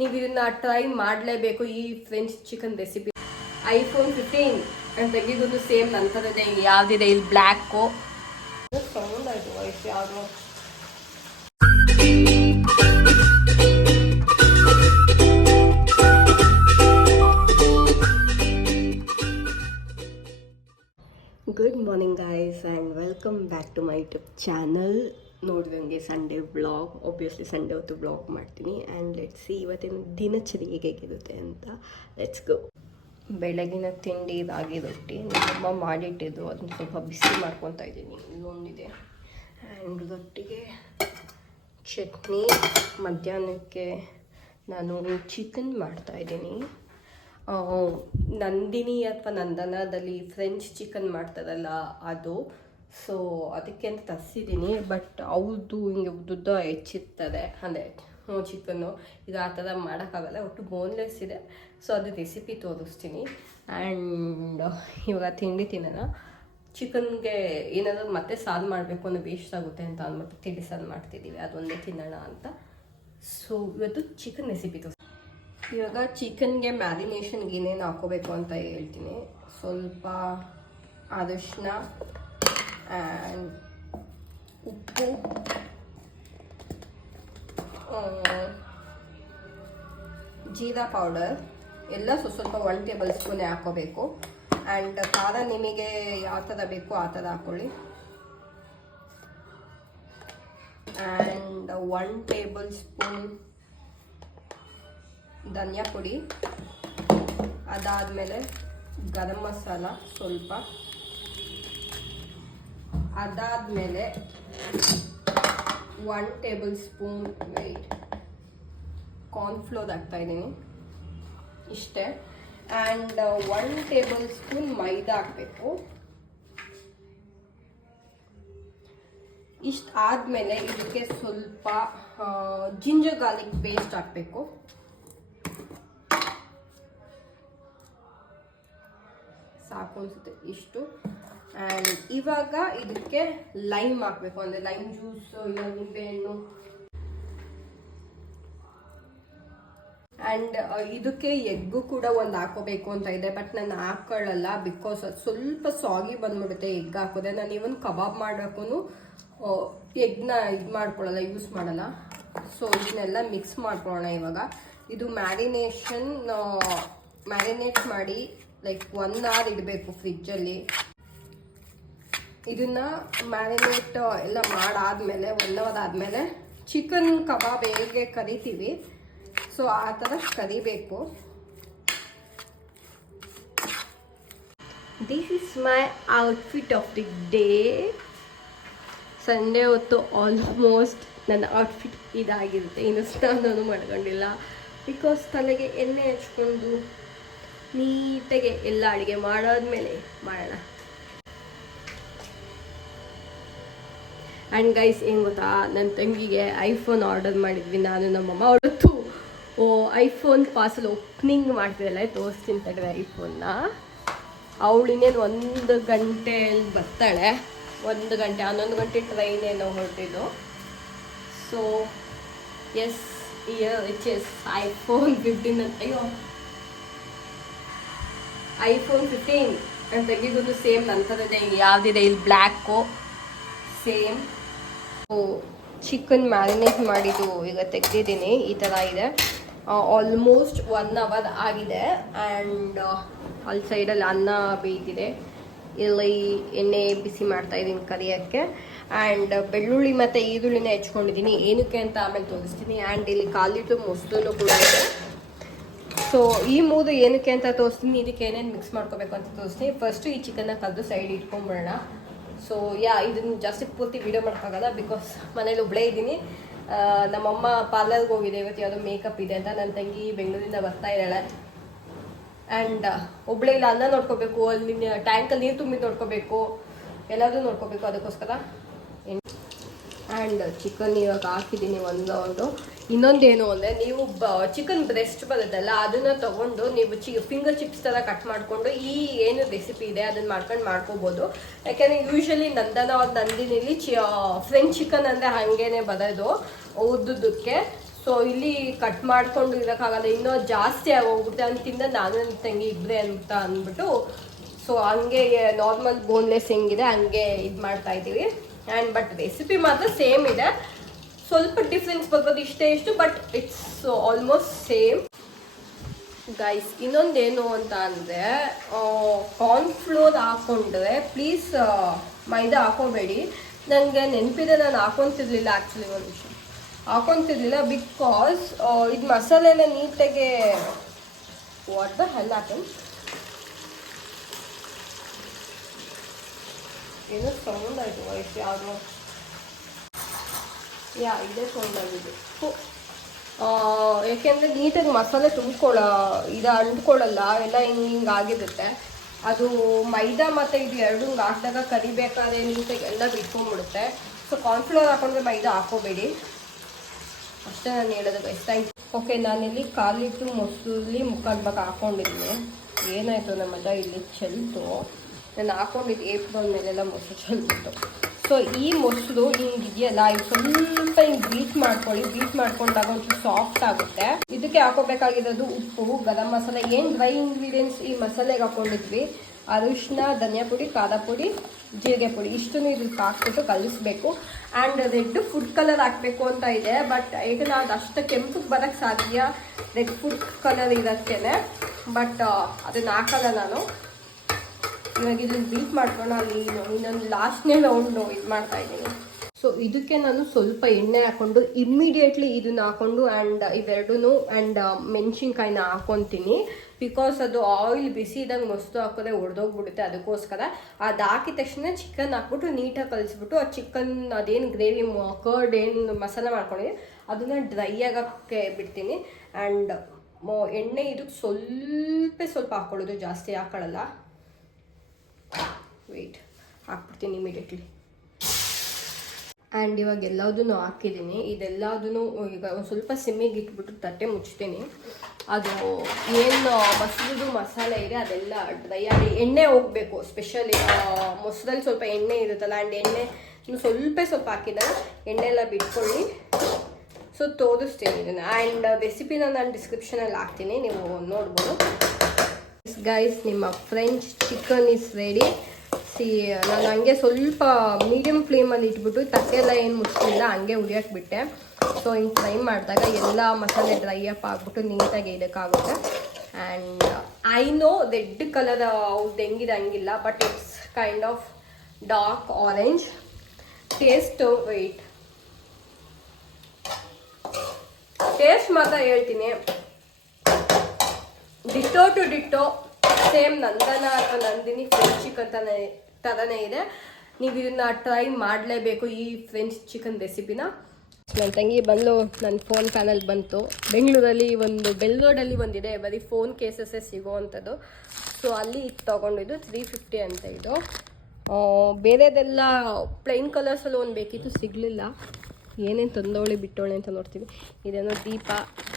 ನೀವು ಇದನ್ನ ಟ್ರೈ ಮಾಡಲೇಬೇಕು. ಈ ಫ್ರೆಂಚ್ ಚಿಕನ್ ರೆಸಿಪಿ iPhone 15 ಅಂತ ತೆಗಿಗೋದು ಸೇಮ್ ನಂತರದೇ ಯಾವುದಿದೆ ಇಲ್ಲಿ ಬ್ಲ್ಯಾಕು ಸೌಂಡ್ ಆಯಿತು ವಾಯ್ಸ್ ಯಾವುದು. Good morning guys and welcome back to my YouTube channel. ನೋಡಿದಂಗೆ ಸಂಡೇ ವ್ಲಾಗ್, ಒಬ್ವಿಯಸ್ಲಿ ಸಂಡೇ ಹೊತ್ತು ವ್ಲಾಗ್ ಮಾಡ್ತೀನಿ. ಆ್ಯಂಡ್ ಲೆಟ್ಸ್ ಸಿ ಇವತ್ತಿನ ದಿನಚರಿ ಹೇಗಿರುತ್ತೆ ಅಂತ. Let's go. ಬೆಳಗಿನ ತಿಂಡಿ ರಾಗಿ ರೊಟ್ಟಿ ನಮ್ಮಮ್ಮ ಮಾಡಿಟ್ಟಿದ್ದು, ಅದನ್ನು ಸ್ವಲ್ಪ ಬಿಸಿ ಮಾಡ್ಕೊತಾ ಇದ್ದೀನಿ. ಇದೊಂದಿದೆ ಆ್ಯಂಡ್ ರೊಟ್ಟಿಗೆ ಚಟ್ನಿ. ಮಧ್ಯಾಹ್ನಕ್ಕೆ ನಾನು ಚಿಕನ್ ಮಾಡ್ತಾಯಿದ್ದೀನಿ. ನಂದಿನಿ ಅಥವಾ ನಂದನದಲ್ಲಿ ಫ್ರೆಂಚ್ ಚಿಕನ್ ಮಾಡ್ತಾರಲ್ಲ ಅದು. ಸೊ ಅದಕ್ಕೆ ಅಂತ ತರಿಸಿದ್ದೀನಿ. ಬಟ್ ಅವ್ರದ್ದು ಹಿಂಗೆ ಉದ್ದುದ್ದ ಹೆಚ್ಚಿರ್ತದೆ ಅಂದರೆ ಚಿಕನ್ನು. ಇದು ಆ ಥರ ಮಾಡೋಕ್ಕಾಗಲ್ಲ, ಒಟ್ಟು ಬೋನ್ಲೆಸ್ ಇದೆ. ಸೊ ಅದು ರೆಸಿಪಿ ತೋರಿಸ್ತೀನಿ. ಆ್ಯಂಡ್ ಇವಾಗ ತಿಂಡಿ ತಿನ್ನೋಣ. ಚಿಕನ್ಗೆ ಏನಾದರೂ ಮತ್ತೆ ಸಾರು ಮಾಡಬೇಕು ಅನ್ನೋ ವೇಸ್ಟ್ ಆಗುತ್ತೆ ಅಂತ ಅಂದ್ಬಿಟ್ಟು ತಿಂಡಿ ಸಾರು ಮಾಡ್ತಿದ್ದೀವಿ, ಅದೊಂದೇ ತಿನ್ನೋಣ ಅಂತ. ಸೊ ಇವತ್ತು ಚಿಕನ್ ರೆಸಿಪಿ ತೋರಿಸ್ತೀನಿ. ಇವಾಗ ಚಿಕನ್ಗೆ ಮ್ಯಾರಿನೇಷನ್ಗೆ ಏನೇನು ಹಾಕೋಬೇಕು ಅಂತ ಹೇಳ್ತೀನಿ. ಸ್ವಲ್ಪ ಅರಿಶಿನ ಆ್ಯಂಡ್ ಉಪ್ಪು, ಜೀರಾ ಪೌಡರ್ ಎಲ್ಲ ಸ್ವಲ್ಪ 1 ಟೇಬಲ್ ಸ್ಪೂನೇ ಹಾಕೋಬೇಕು. ಆ್ಯಂಡ್ ಖಾರ ನಿಮಗೆ ಯಾವ ಥರ ಬೇಕು ಆ ಥರ ಹಾಕ್ಕೊಳ್ಳಿ. ಆ್ಯಂಡ್ 1 ಟೇಬಲ್ ಸ್ಪೂನ್ ಧನಿಯಾ ಪುಡಿ, ಅದಾದಮೇಲೆ ಗರಂ ಮಸಾಲ ಸ್ವಲ್ಪ, ಅದಾದಮೇಲೆ 1 ಟೇಬಲ್ ಸ್ಪೂನ್ ಕಾರ್ನ್ಫ್ಲೋರ್ ಹಾಕ್ತಾಯಿದ್ದೀನಿ, ಇಷ್ಟೇ. ಆ್ಯಂಡ್ 1 ಟೇಬಲ್ ಸ್ಪೂನ್ ಮೈದಾ ಹಾಕಬೇಕು. ಇಷ್ಟು ಆದಮೇಲೆ ಇದಕ್ಕೆ ಸ್ವಲ್ಪ ಜಿಂಜರ್ ಗಾರ್ಲಿಕ್ ಪೇಸ್ಟ್ ಹಾಕಬೇಕು. ಸಾಕು ಅನಿಸುತ್ತೆ ಇಷ್ಟು. ಆ್ಯಂಡ್ ಇವಾಗ ಇದಕ್ಕೆ ಲೈಮ್ ಹಾಕಬೇಕು, ಅಂದರೆ ಲೈಮ್ ಜ್ಯೂಸ್ ಇಲ್ಲ ನಿಂಬೆಹಣ್ಣು. ಆ್ಯಂಡ್ ಇದಕ್ಕೆ ಎಗ್ಗು ಕೂಡ ಒಂದು ಹಾಕೋಬೇಕು ಅಂತ ಇದೆ, ಬಟ್ ನಾನು ಹಾಕೊಳ್ಳಲ್ಲ. ಬಿಕಾಸ್ ಅದು ಸ್ವಲ್ಪ ಸಾಗಿ ಬಂದ್ಬಿಡುತ್ತೆ ಎಗ್ ಹಾಕೋದೆ. ನಾನು ಇವನ್ ಕಬಾಬ್ ಮಾಡೋಕ್ಕೂ ಎಗ್ನ ಇದು ಮಾಡ್ಕೊಳ್ಳಲ್ಲ, ಯೂಸ್ ಮಾಡಲ್ಲ. ಸೊ ಇದನ್ನೆಲ್ಲ ಮಿಕ್ಸ್ ಮಾಡ್ಕೊಳ್ಳೋಣ ಇವಾಗ. ಇದು ಮ್ಯಾರಿನೇಟ್ ಮಾಡಿ ಲೈಕ್ 1 hour ಇಡಬೇಕು ಫ್ರಿಜ್ಜಲ್ಲಿ. ಇದನ್ನು ಮ್ಯಾರಿನೇಟ್ ಎಲ್ಲ ಮಾಡಾದಮೇಲೆ 1 hour ಆದಮೇಲೆ ಚಿಕನ್ ಕಬಾಬ್ ಹೇಗೆ ಕರಿತೀವಿ ಸೊ ಆ ಥರ ಕರಿಬೇಕು. This is my outfit of the day. Sunday ಹೊತ್ತು ಆಲ್ಮೋಸ್ಟ್ ನನ್ನ ಔಟ್ಫಿಟ್ ಇದಾಗಿರುತ್ತೆ. ಇನ್ನು ಸ್ನಾನನೂ ಮಾಡ್ಕೊಂಡಿಲ್ಲ, ಬಿಕಾಸ್ ತಲೆಗೆ ಎಣ್ಣೆ ಹಚ್ಕೊಂಡು ನೀಟಾಗಿ ಎಲ್ಲ ಅಡುಗೆ ಮಾಡಾದ್ಮೇಲೆ ಮಾಡೋಣ. ಆ್ಯಂಡ್ ಗೈಸ್ ಏನು ಗೊತ್ತಾ, ನನ್ನ ತಂಗಿಗೆ ಐಫೋನ್ ಆರ್ಡರ್ ಮಾಡಿದ್ವಿ ನಾನು ನಮ್ಮಮ್ಮ. ಅವಳತ್ತು ಐಫೋನ್ ಪಾರ್ಸಲ್ ಓಪನಿಂಗ್ ಮಾಡ್ತಿದ್ದಲ್ಲ, ತೋರಿಸ್ತೀನಿ ತಡೆದೆ ಐಫೋನ್ನ. ಅವಳು ಇನ್ನೇನು 1 ಗಂಟೆಯಲ್ಲಿ ಬರ್ತಾಳೆ. 1 ಗಂಟೆ 11 ಗಂಟೆ ಟ್ರೈನ್ ಏನೋ ಹೊರಟಿದ್ದು. So yes, year which is iPhone 15 ಅಂತ. ಅಯ್ಯೋ, iPhone 15 ಅಂತ ತೆಗಿಗೋದು ಸೇಮ್ ನಂತರದೇ ಯಾವುದಿದೆ ಇಲ್ಲಿ ಬ್ಲ್ಯಾಕು ಸೇಮ್. ಚಿಕನ್ ಮ್ಯಾರಿನೇಟ್ ಮಾಡಿದ್ದು ಈಗ ತೆಗೆದಿದ್ದೀನಿ. ಈ ಥರ ಇದೆ. ಆಲ್ಮೋಸ್ಟ್ 1 hour ಆಗಿದೆ. ಆ್ಯಂಡ್ ಅಲ್ಲಿ ಸೈಡಲ್ಲಿ ಅನ್ನ ಬೇಯ್ತಿದೆ. ಇಲ್ಲಿ ಎಣ್ಣೆ ಬಿಸಿ ಮಾಡ್ತಾಯಿದ್ದೀನಿ ಕರಿಯೋಕ್ಕೆ. ಆ್ಯಂಡ್ ಬೆಳ್ಳುಳ್ಳಿ ಮತ್ತು ಈರುಳ್ಳಿನ ಹೆಚ್ಕೊಂಡಿದ್ದೀನಿ, ಏನಕ್ಕೆ ಅಂತ ಆಮೇಲೆ ತೋರಿಸ್ತೀನಿ. ಆ್ಯಂಡ್ ಇಲ್ಲಿ 1/4 ಲೀಟ್ರ್ ಮೊಸರು ಕೂಡ ಇದೆ. ಸೊ ಈ 3 ಏನಕ್ಕೆ ಅಂತ ತೋರಿಸ್ತೀನಿ, ಇದಕ್ಕೆ ಏನೇನು ಮಿಕ್ಸ್ ಮಾಡ್ಕೋಬೇಕು ಅಂತ ತೋರಿಸ್ತೀನಿ. ಫಸ್ಟು ಈ ಚಿಕನ್ನ ಕದ್ದು ಸೈಡ್ ಇಟ್ಕೊಂಡ್ಬಿಡೋಣ. ಸೊ ಇದನ್ನು ಜಾಸ್ತಿ ಪೂರ್ತಿ ವೀಡಿಯೋ ಮಾಡೋಕ್ಕಾಗಲ್ಲ, ಬಿಕಾಸ್ ಮನೇಲಿ ಒಬ್ಬಳೇ ಇದ್ದೀನಿ. ನಮ್ಮಮ್ಮ ಪಾರ್ಲರ್ಗೆ ಹೋಗಿದೆ, ಇವತ್ತು ಯಾವುದೋ ಮೇಕಪ್ ಇದೆ ಅಂತ. ನನ್ನ ತಂಗಿ ಬೆಂಗಳೂರಿಂದ ಬರ್ತಾ ಇದ್ದಾಳೆ. ಆ್ಯಂಡ್ ಒಬ್ಬಳೇ ಇಲ್ಲ, ಅನ್ನ ನೋಡ್ಕೋಬೇಕು, ಅಲ್ಲಿ ಟ್ಯಾಂಕಲ್ಲಿ ನೀರು ತುಂಬಿ ನೋಡ್ಕೋಬೇಕು, ಎಲ್ಲದೂ ನೋಡ್ಕೋಬೇಕು. ಅದಕ್ಕೋಸ್ಕರ ಆ್ಯಂಡ್ ಚಿಕನ್ ಇವಾಗ ಹಾಕಿದ್ದೀನಿ 1 ರೌಂಡು. ಇನ್ನೊಂದೇನು ಅಂದರೆ, ನೀವು ಚಿಕನ್ ಬ್ರೆಸ್ಟ್ ಬರುತ್ತಲ್ಲ ಅದನ್ನು ತೊಗೊಂಡು ನೀವು ಫಿಂಗರ್ ಚಿಪ್ಸ್ ಥರ ಕಟ್ ಮಾಡಿಕೊಂಡು ಈ ಏನು ರೆಸಿಪಿ ಇದೆ ಅದನ್ನು ಮಾಡ್ಕೋಬೋದು. ಯಾಕೆಂದರೆ ಯೂಶ್ವಲಿ ನಂದಿನಿಲಿ ಫ್ರೆಂಚ್ ಚಿಕನ್ ಅಂದರೆ ಹಾಗೇ ಬರೋದು ಉದ್ದುದಕ್ಕೆ. ಸೊ ಇಲ್ಲಿ ಕಟ್ ಮಾಡ್ಕೊಂಡು ಇರೋಕ್ಕಾಗಲ್ಲ, ಇನ್ನೂ ಜಾಸ್ತಿ ಆಗೋಗುತ್ತೆ ಅಂತಿಂದ ನಾನು ನನ್ನ ತಂಗಿ ಇಬ್ಬರೇ ಅಂತ ಅಂದ್ಬಿಟ್ಟು ಸೊ ಹಂಗೆ ನಾರ್ಮಲ್ ಬೋನ್ಲೆಸ್ ಹೆಂಗಿದೆ ಹಂಗೆ ಇದು ಮಾಡ್ತಾ ಇದ್ದೀವಿ. ಆ್ಯಂಡ್ ಬಟ್ ರೆಸಿಪಿ ಮಾತ್ರ ಸೇಮ್ ಇದೆ, ಸ್ವಲ್ಪ ಡಿಫ್ರೆನ್ಸ್ ಬರ್ಬೋದು ಇಷ್ಟು, but it's almost same. Guys ಇನ್ನೊಂದೇನು ಅಂತ ಅಂದರೆ ಕಾರ್ನ್ಫ್ಲೋರ್ ಹಾಕ್ಕೊಂಡ್ರೆ ಪ್ಲೀಸ್ ಮೈದಾ ಹಾಕೋಬೇಡಿ. ನನಗೆ ನೆನಪಿದೆ, ನಾನು ಹಾಕೊತಿರ್ಲಿಲ್ಲ ಆ್ಯಕ್ಚುಲಿ, ಒಂದು ನಿಮಿಷ ಹಾಕೊತಿರ್ಲಿಲ್ಲ ಬಿಕಾಸ್ ಇದು ಮಸಾಲೆನ ನೀಟಾಗೆ ವಾಟ್ ದ ಹೆಲ್ ಹಾಕೊಂಡು ಏನೋ ಸೌಂಡ್ ಆಯಿತು ವಯಸ್ಸು ಯಾವುದೋ ಇದೇ ಸೌಂಡ್ ಆಗಿದೆ. ಏಕೆಂದರೆ ನೀಟಾಗಿ ಮಸಾಲೆ ಅಂಟ್ಕೊಳ್ಳಲ್ಲ, ಎಲ್ಲ ಹಿಂಗೆ ಆಗಿರುತ್ತೆ. ಅದು ಮೈದಾ ಮತ್ತು ಇದು ಎರಡು ಹಿಂಗೆ ಹಾಕಿದಾಗ ಕರಿಬೇಕಾದ್ರೆ ನೀಟಾಗಿ ಎಲ್ಲ ಬಿಟ್ಕೊಂಡ್ಬಿಡುತ್ತೆ. ಸೊ ಕಾರ್ನ್ಫ್ಲೋರ್ ಹಾಕೊಂಡ್ರೆ ಮೈದಾ ಹಾಕೋಬೇಡಿ ಅಷ್ಟೇ ನಾನು ಹೇಳೋದು ಗೈಸ್. Thank you. ಓಕೆ, ನಾನಿಲ್ಲಿ ಕಾಲಿಟ್ಟು ಮೊಸರಲ್ಲಿ ಮುಕ್ಕಾಲು ಭಾಗ ಹಾಕ್ಕೊಂಡಿದ್ದೀನಿ. ಏನಾಯಿತು ನಮ್ಮ ಮಜಾ ಇಲ್ಲಿ ಚೆಲ್ತು, ನಾನು ಹಾಕೊಂಡಿದ್ದು ಏಪ್ರಿಲ್ ಮೇಲೆಲ್ಲ ಮೊಸರು ಚೆಲ್ಬಿಟ್ಟು. ಸೊ ಈ ಮೊಸರು ಹಿಂಗಿದೆಯಲ್ಲ, ಇದು ಸ್ವಲ್ಪ ಹಿಂಗೆ ಬೀಟ್ ಮಾಡ್ಕೊಳ್ಳಿ. ಬೀಟ್ ಮಾಡ್ಕೊಂಡಾಗ ಒಂಚೂರು ಸಾಫ್ಟ್ ಆಗುತ್ತೆ. ಇದಕ್ಕೆ ಹಾಕೋಬೇಕಾಗಿರೋದು ಉಪ್ಪು, ಗರಂ ಮಸಾಲೆ, ಏನು ಡ್ರೈ ಇಂಗ್ರೀಡಿಯೆಂಟ್ಸ್ ಈ ಮಸಾಲೆಗೆ ಹಾಕೊಂಡಿದ್ವಿ, ಅರಿಶಿನ, ಧನಿಯಾ ಪುಡಿ, ಖಾರ ಪುಡಿ, ಜೀರಿಗೆ ಪುಡಿ, ಇಷ್ಟನ್ನು ಇದಕ್ಕೆ ಹಾಕ್ಬಿಟ್ಟು ಕಲಿಸ್ಬೇಕು. ಆ್ಯಂಡ್ ರೆಡ್ ಫುಡ್ ಕಲರ್ ಹಾಕಬೇಕು ಅಂತ ಇದೆ, ಬಟ್ ಈಗ ನಾನು ಅಷ್ಟು ಕೆಂಪಗೆ ಬರೋಕ್ಕೆ ಸಾಧ್ಯ, ರೆಡ್ ಫುಡ್ ಕಲರ್ ಇರೋಕ್ಕೇನೆ, ಬಟ್ ಅದನ್ನು ಹಾಕಲ್ಲ ನಾನು. ಇವಾಗ ಇದನ್ನು ಬೀಟ್ ಮಾಡ್ಕೊಂಡು ಅಲ್ಲಿ ಇನ್ನೊಂದು ಲಾಸ್ಟ್ನೇ ರೌಂಡು ಇದು ಮಾಡ್ತಾಯಿದ್ದೀನಿ. ಸೊ ಇದಕ್ಕೆ ನಾನು ಸ್ವಲ್ಪ ಎಣ್ಣೆ ಹಾಕ್ಕೊಂಡು ಇಮ್ಮಿಡಿಯೇಟ್ಲಿ ಇದನ್ನ ಹಾಕ್ಕೊಂಡು ಆ್ಯಂಡ್ ಇವೆರಡೂ ಆ್ಯಂಡ್ ಮೆಣಸಿನ್ಕಾಯಿನ ಹಾಕ್ಕೊತೀನಿ. ಬಿಕಾಸ್ ಅದು ಆಯಿಲ್ ಬಿಸಿ ಇದ್ದಾಗ ಮೊಸರು ಹಾಕೋದ್ರೆ ಒಡೆದೋಗ್ಬಿಡುತ್ತೆ, ಅದಕ್ಕೋಸ್ಕರ ಅದು ಹಾಕಿದ ತಕ್ಷಣ ಚಿಕನ್ ಹಾಕ್ಬಿಟ್ಟು ನೀಟಾಗಿ ಕಲಿಸ್ಬಿಟ್ಟು ಆ ಚಿಕನ್ ಅದೇನು ಗ್ರೇವಿ ಕರ್ಡ್ ಏನು ಮಸಾಲ ಮಾಡ್ಕೊಂಡಿದ್ದೀನಿ ಅದನ್ನು ಡ್ರೈ ಆಗೋಕ್ಕೆ ಬಿಡ್ತೀನಿ. ಆ್ಯಂಡ್ ಎಣ್ಣೆ ಇದಕ್ಕೆ ಸ್ವಲ್ಪ ಹಾಕ್ಕೊಳ್ಳೋದು, ಜಾಸ್ತಿ ಹಾಕೊಳ್ಳಲ್ಲ. ವೆಯ್ಟ್ ಹಾಕ್ಬಿಡ್ತೀನಿ ಇಮಿಡಿಯೇಟ್ಲಿ. ಆ್ಯಂಡ್ ಇವಾಗ ಎಲ್ಲದೂ ಹಾಕಿದ್ದೀನಿ. ಇದೆಲ್ಲದೂ ಈಗ ಒಂದು ಸ್ವಲ್ಪ ಸಿಮ್ಮಿಗೆ ಇಟ್ಬಿಟ್ಟು ತಟ್ಟೆ ಮುಚ್ತೀನಿ. ಅದು ಏನು ಮೊಸರು ಮಸಾಲೆ ಇದೆ ಅದೆಲ್ಲ ಡ್ರೈ ಆಗಿ ಎಣ್ಣೆ ಹೋಗಬೇಕು. ಸ್ಪೆಷಲಿ ಮೊಸರಲ್ಲಿ ಸ್ವಲ್ಪ ಎಣ್ಣೆ ಇರುತ್ತಲ್ಲ, ಆ್ಯಂಡ್ ಎಣ್ಣೆ ಸ್ವಲ್ಪ ಹಾಕಿದಾಗ ಎಣ್ಣೆ ಎಲ್ಲ ಬಿಟ್ಕೊಳ್ಳಿ. ಸೊ ತೋರಿಸ್ತೀನಿ ಇದನ್ನು. ಆ್ಯಂಡ್ ರೆಸಿಪಿನ ನಾನು ಡಿಸ್ಕ್ರಿಪ್ಷನಲ್ಲಿ ಹಾಕ್ತೀನಿ, ನೀವು ನೋಡ್ಬೋದು. ಗೈಸ್, ನಿಮ್ಮ ಫ್ರೆಂಚ್ ಚಿಕನ್ ಇಸ್ ರೆಡಿ. ನಾನು ಹಂಗೆ ಸ್ವಲ್ಪ ಮೀಡಿಯಮ್ ಫ್ಲೇಮಲ್ಲಿ ಇಟ್ಬಿಟ್ಟು ತಟ್ಟೆ ಎಲ್ಲ ಏನು ಮುಚ್ಚಲಿಲ್ಲ, ಹಂಗೆ ಉರಿಯೋಕ್ಕೆ ಬಿಟ್ಟೆ. ಸೊ ಹಿಂಗೆ ಫ್ರೈ ಮಾಡಿದಾಗ ಎಲ್ಲ ಮಸಾಲೆ ಡ್ರೈ ಅಪ್ ಆಗಿಬಿಟ್ಟು ನೀಟಾಗಿ ಇದಕ್ಕಾಗುತ್ತೆ. And I know red colour ಅವ್ರದ್ದು ಹೆಂಗಿದೆ ಹಂಗಿಲ್ಲ, but it's kind of dark orange taste. Taste ಮಾತ್ರ ಹೇಳ್ತೀನಿ, ditto to ditto same Nandana ಅಥವಾ ನಂದಿನಿ ಫ್ರೆಂಚ್ ಚಿಕನ್ ಥರನೇ ಇದೆ. ನೀವು ಇದನ್ನು ಟ್ರೈ ಮಾಡಲೇಬೇಕು, ಈ ಫ್ರೆಂಚ್ ಚಿಕನ್ ರೆಸಿಪಿನ. ನನ್ನ ತಂಗಿ ಬಂದು ನನ್ನ ಫೋನ್ ಪ್ಯಾನಲ್ಲಿ ಬಂತು. ಬೆಂಗಳೂರಲ್ಲಿ ಬೆಲ್ ರೋಡಲ್ಲಿ ಒಂದಿದೆ, ಬರೀ ಫೋನ್ ಕೇಸಸ್ಸೇ ಸಿಗೋ ಅಂಥದ್ದು. ಸೊ ಅಲ್ಲಿ ಇದು ತೊಗೊಂಡಿದ್ದು 350 ಅಂತ. ಇದು ಬೇರೆದೆಲ್ಲ ಪ್ಲೈನ್ ಕಲರ್ಸಲ್ಲಿ ಒಂದು ಬೇಕಿತ್ತು, ಸಿಗಲಿಲ್ಲ. ಏನೇನು ತಂದವಳೆ ಬಿಟ್ಟವಳೆ ಅಂತ ನೋಡ್ತೀವಿ. ಇದೇನೋ ದೀಪ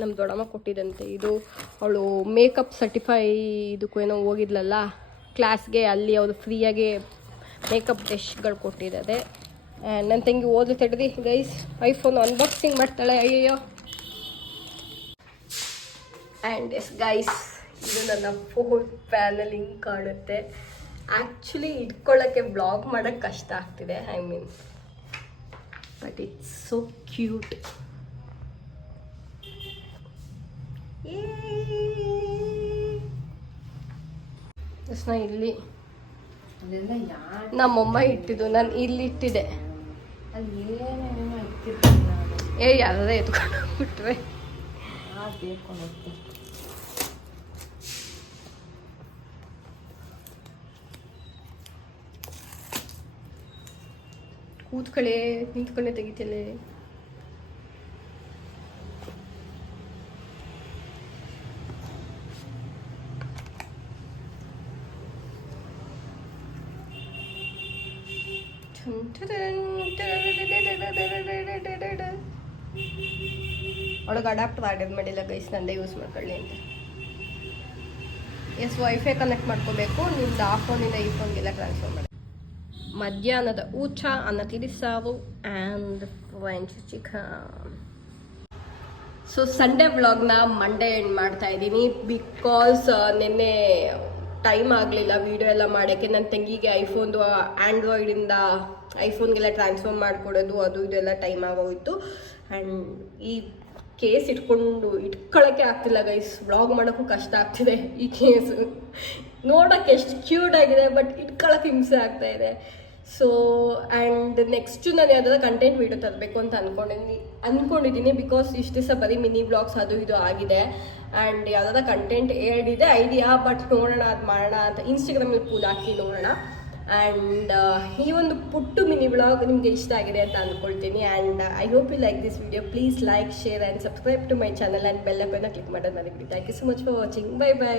ನಮ್ಮ ದೊಡ್ಡಮ್ಮ ಕೊಟ್ಟಿದ್ದಂತೆ. ಇದು ಅವಳು ಮೇಕಪ್ ಸರ್ಟಿಫೈ ಇದಕ್ಕೂ ಏನೋ ಹೋಗಿದ್ಲಲ್ಲ ಕ್ಲಾಸ್ಗೆ, ಅಲ್ಲಿ ಅವರು ಫ್ರೀಯಾಗಿ ಮೇಕಪ್ ಬ್ರಷ್ಗಳು ಕೊಟ್ಟಿದ್ದಾರೆ. ನನ್ನ ತಂಗಿ ಓದ್ಲು ತಡ್ರಿ ಗೈಸ್, ಐಫೋನ್ ಅನ್ಬಾಕ್ಸಿಂಗ್ ಮಾಡ್ತಾಳೆ, ಅಯ್ಯಯ್ಯೋ. ಆ್ಯಂಡ್ ಎಸ್ ಗೈಸ್, ಇದು ನನ್ನ ಫೋನ್ ಪ್ಯಾನಲ್ಲಿ ಹಿಂಗೆ ಕಾಣುತ್ತೆ. ಆ್ಯಕ್ಚುಲಿ ಇಟ್ಕೊಳ್ಳೋಕ್ಕೆ ಬ್ಲಾಗ್ ಮಾಡೋಕ್ಕೆ ಕಷ್ಟ ಆಗ್ತಿದೆ, I mean, but it's so cute. ಇಲ್ಲಿ ನಮ್ಮಮ್ಮ ಇಟ್ಟಿದ್ದು, ನಾನು ಇಲ್ಲಿ ಇಟ್ಟಿದ್ದೆ. ಯಾರದೇ ಎತ್ಕೊಂಡು ಬಿಟ್ರೆ ಕೂತ್ಕಳೆ, ನಿಂತ್ಕೊಂಡೆ ತೆಗಿತಲೆ. ಒಳಗೆ ಅಡಾಪ್ಟರ್ ಆರ್ಡರ್ ಮಾಡಿಲ್ಲ ಗೈಸ್, ನಂದೇ ಯೂಸ್ ಮಾಡ್ಕೊಳ್ಳಿ ಅಂತ. ಎಸ್, ವೈಫೈ ಕನೆಕ್ಟ್ ಮಾಡ್ಕೋಬೇಕು. ನಿಮ್ದು ಆ ಫೋನಿಂದ ಈ ಫೋನ್ಗೆಲ್ಲ ಟ್ರಾನ್ಸ್ಫರ್ ಮಾಡಿ. ಮಧ್ಯಾಹ್ನದ ಊಟ, ಅನ್ನ ತಿಳಿಸಾರು and French chicken. So Sunday ವ್ಲಾಗ್ನ ಮಂಡೇ ಎಂಡ್ ಮಾಡ್ತಾ ಇದ್ದೀನಿ ಬಿಕಾಸ್ ನಿನ್ನೆ ಟೈಮ್ ಆಗಲಿಲ್ಲ ವೀಡಿಯೋ ಎಲ್ಲ ಮಾಡೋಕ್ಕೆ. ನನ್ನ ತಂಗಿಗೆ ಐಫೋನ್ದು ಆ್ಯಂಡ್ರಾಯ್ಡಿಂದ ಐಫೋನ್ಗೆಲ್ಲ ಟ್ರಾನ್ಸ್ಫರ್ ಮಾಡಿಕೊಡೋದು ಅದು ಇದೆಲ್ಲ ಟೈಮ್ ಆಗೋಯಿತು. ಆ್ಯಂಡ್ ಈ ಕೇಸ್ ಇಟ್ಕೊಳ್ಳೋಕ್ಕೆ ಆಗ್ತಿಲ್ಲ ಗೈಸ್. ವ್ಲಾಗ್ ಮಾಡೋಕ್ಕೂ ಕಷ್ಟ ಆಗ್ತಿದೆ ಈ ಕೇಸು. ನೋಡೋಕ್ಕೆ ಎಷ್ಟು ಕ್ಯೂಟ್ ಆಗಿದೆ, ಬಟ್ ಇಟ್ಕೊಳ್ಳೋಕೆ ಹಿಂಸೆ ಆಗ್ತಾ ಇದೆ. ಸೊ ಆ್ಯಂಡ್ ನೆಕ್ಸ್ಟು ನಾನು ಯಾವುದಾದ್ರು ಕಂಟೆಂಟ್ ವೀಡಿಯೋ ತರಬೇಕು ಅಂತ ಅಂದ್ಕೊಂಡಿದ್ದೀನಿ ಬಿಕಾಸ್ ಇಷ್ಟು ದಿವಸ ಬರೀ ಮಿನಿ ಬ್ಲಾಗ್ಸ್ ಅದು ಇದು ಆಗಿದೆ. ಆ್ಯಂಡ್ ಯಾವುದಾದ್ರು ಕಂಟೆಂಟ್ ಹೇಳಿದೆ ಐಡಿಯಾ, ಬಟ್ ನೋಡೋಣ ಅದು ಮಾಡೋಣ ಅಂತ ಇನ್ಸ್ಟಾಗ್ರಾಮಲ್ಲಿ ಪೂಲ್ ಹಾಕಿ ನೋಡೋಣ. ಆ್ಯಂಡ್ ಈ ಒಂದು ಪುಟ್ಟು ಮಿನಿ ಬ್ಲಾಗ್ ನಿಮಗೆ ಇಷ್ಟ ಆಗಿದೆ ಅಂತ ಅಂದ್ಕೊಳ್ತೀನಿ. And I hope you like this video. Please like, share and subscribe to my channel and bell ಐಕಾನ್ನ ಕ್ಲಿಕ್ ಮಾಡೋದು ಮರಿಬೇಡಿ. Thank you so much for watching. Bye by.